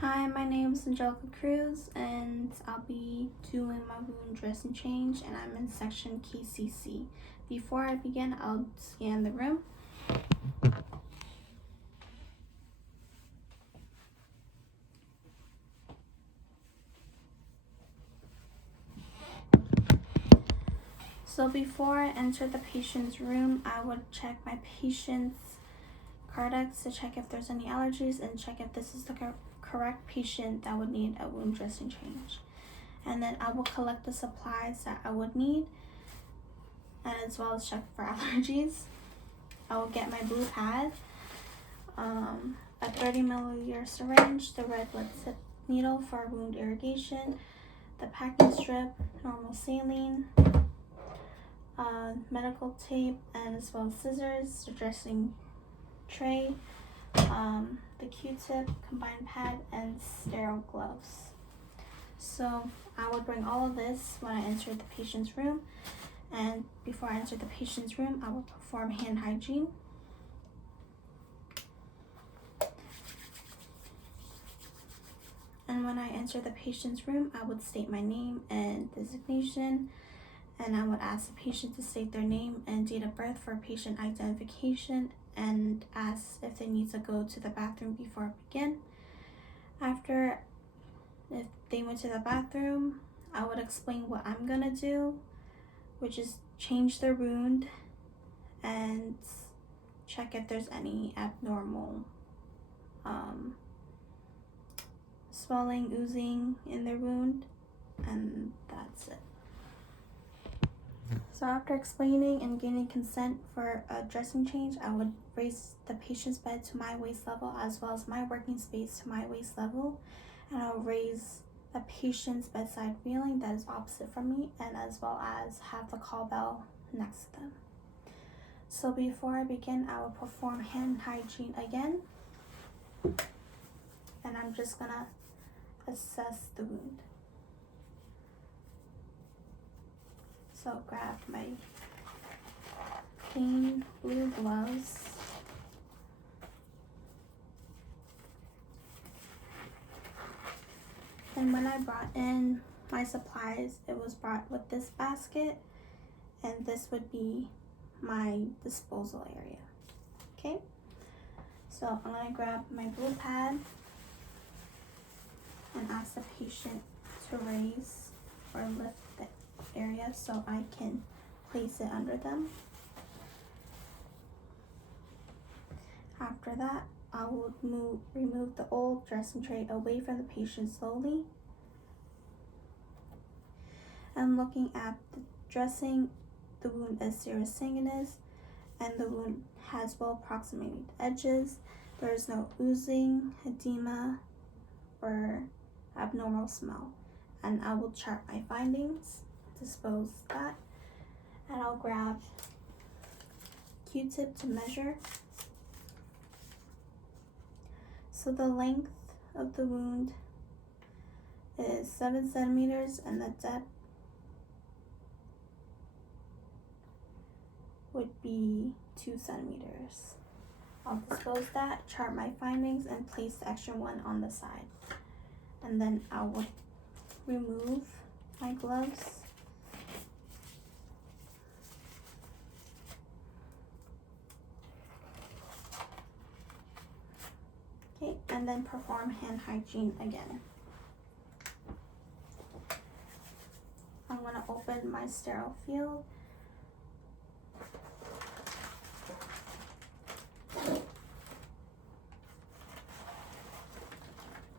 Hi, my name is Angelica Cruz, and I'll be doing my wound dressing change, and I'm in section KCC. Before I begin, I'll scan the room. So before I enter the patient's room, I would check my patient's Cardex to check if there's any allergies and check if this is the correct patient that would need a wound dressing change. And then I will collect the supplies that I would need, and as well as check for allergies. I will get my blue pad, a 30 milliliter syringe, the red blood tip needle for wound irrigation, the packing strip, normal saline, medical tape, and as well as scissors, the dressing tray, the Q-tip, combined pad, and sterile gloves. So I would bring all of this when I enter the patient's room, and before I enter the patient's room, I will perform hand hygiene. And when I enter the patient's room, I would state my name and designation, and I would ask the patient to state their name and date of birth for patient identification, and ask if they need to go to the bathroom before I begin. After, if they went to the bathroom, I would explain what I'm gonna do, which is change their wound and check if there's any abnormal swelling, oozing in their wound, and that's it. So after explaining and gaining consent for a dressing change, I would raise the patient's bed to my waist level as well as my working space to my waist level, and I'll raise the patient's bedside railing that is opposite from me, and as well as have the call bell next to them. So before I begin, I will perform hand hygiene again, and I'm just gonna assess the wound. So grab my clean blue gloves, and when I brought in my supplies, it was brought with this basket, and this would be my disposal area. Okay, so I'm gonna grab my blue pad and ask the patient to raise or lift the area so I can place it under them. After that, I will remove the old dressing tray away from the patient slowly. And looking at the dressing, the wound is serous sanguineous, and the wound has well approximated edges. There is no oozing, edema, or abnormal smell. And I will chart my findings, dispose that, and I'll grab Q-tip to measure. So the length of the wound is 7 centimeters, and the depth would be 2 centimeters. I'll dispose that, chart my findings, and place the extra one on the side. And then I will remove my gloves. Okay, and then perform hand hygiene again. I'm gonna open my sterile field.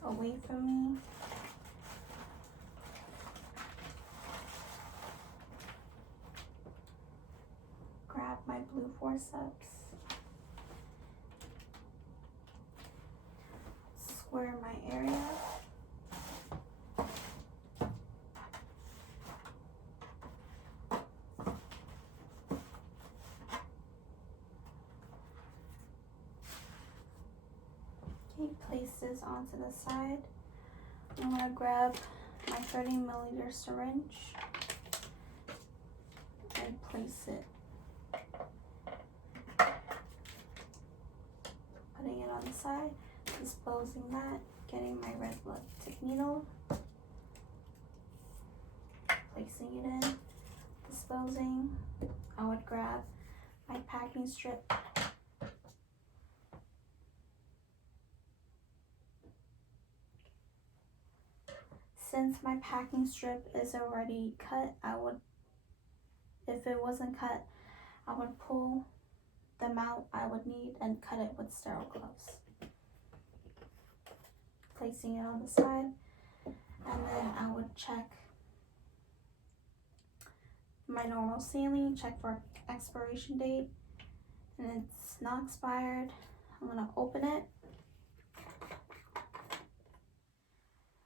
Away from me. Grab my blue forceps. Square my area. Okay, place this onto the side. I'm gonna grab my 30 milliliter syringe and place it, putting it on the side, disposing that, getting my red blood tip needle, placing it in, disposing. I would grab my packing strip, since my packing strip is already cut, if it wasn't cut, I would pull the amount I would need and cut it with sterile gloves. Placing it on the side, and then I would check my normal saline, check for expiration date, and it's not expired. I'm gonna open it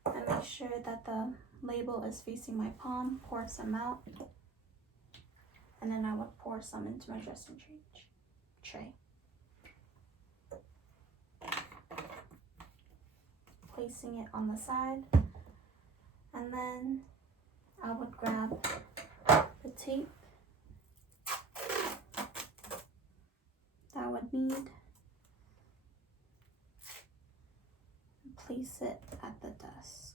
and make sure that the label is facing my palm, pour some out, and then I would pour some into my dressing tray. Placing it on the side, and then I would grab the tape that I would need and place it at the desk.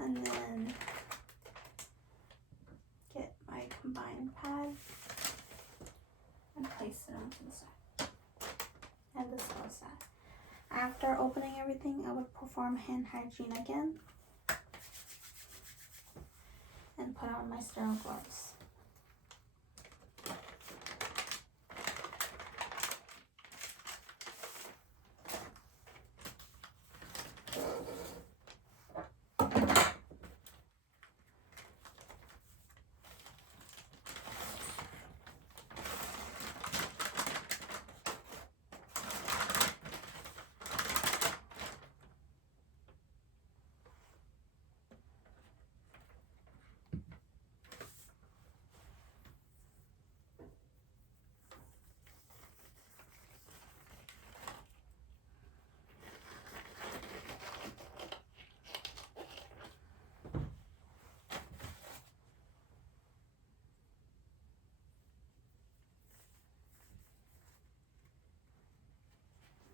And then get my combined pad and place it onto the side. And dispose that. After opening everything, I would perform hand hygiene again and put on my sterile gloves.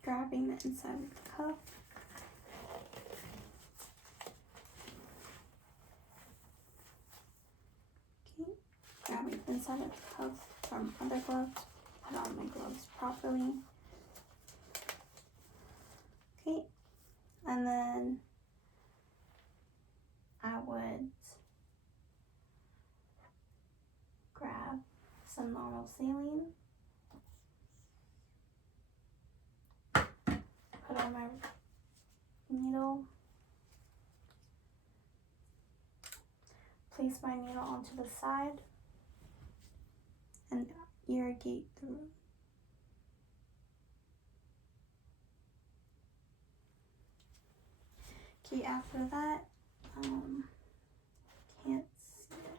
Grabbing the inside of the cuff. Okay, grabbing the inside of the cuff from other gloves. Put on my gloves properly. Okay, and then I would grab some normal saline. Put on my needle, place my needle onto the side, and irrigate through. Okay, after that, can't see it,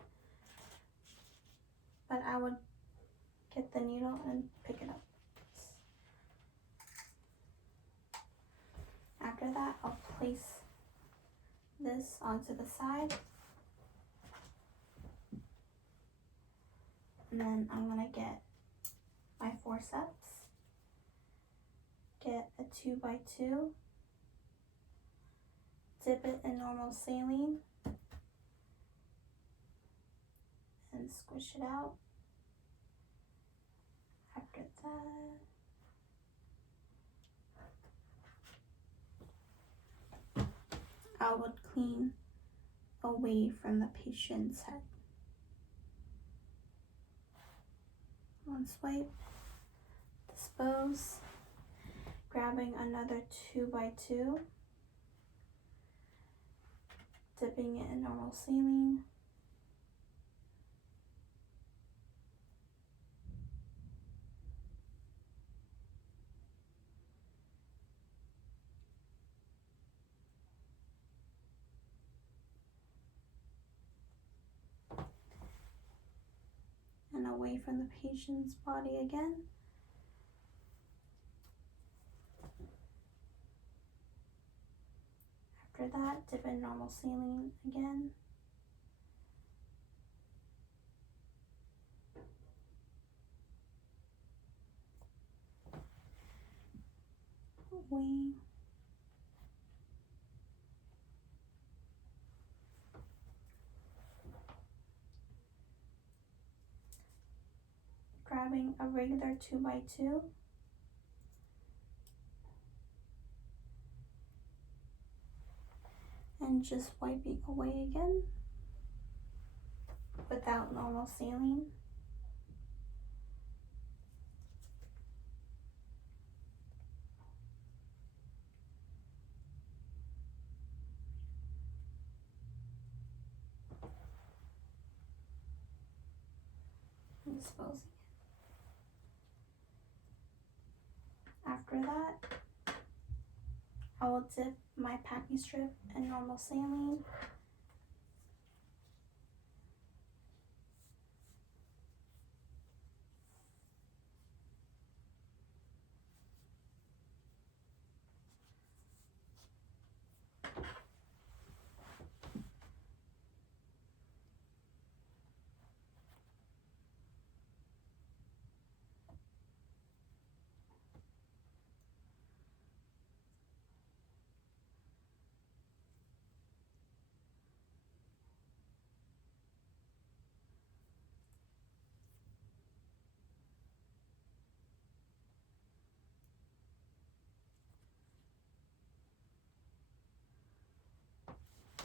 but I would get the needle and pick it up. After that, I'll place this onto the side, and then I'm gonna get my forceps, get a 2x2, dip it in normal saline, and squish it out. After that, I would clean away from the patient's head. One swipe, dispose, grabbing another 2x2, dipping it in normal saline, and away from the patient's body again. After that, dip in normal saline again. Away. Grabbing a regular 2x2. And just wiping away again without normal saline. And disposing it. After that, I will dip my packing strip in normal saline.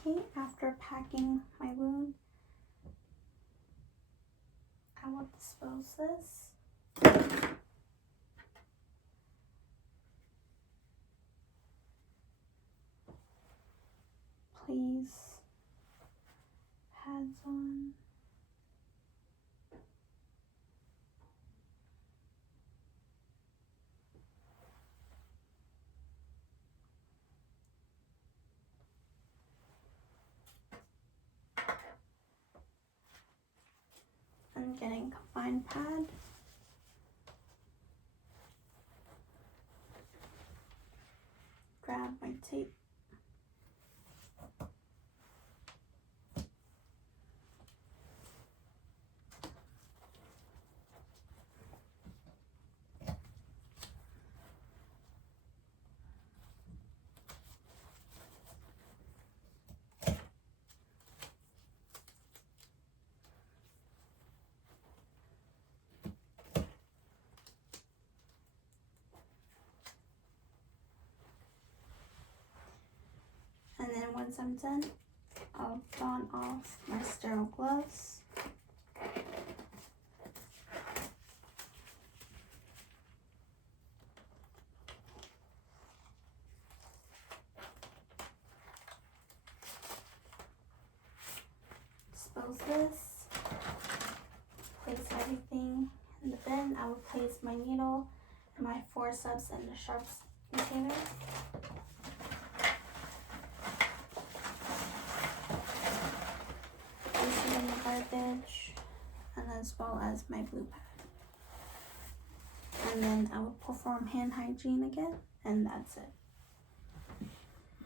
Okay, after packing my wound, I will dispose this. Place pads on. I'm getting confined pad. Grab my tape. And then once I'm done, I'll don off my sterile gloves. Dispose this. Place everything in the bin. I will place my needle and my forceps in the sharps container. In the garbage, and as well as my blue pad. And then I will perform hand hygiene again, and that's it.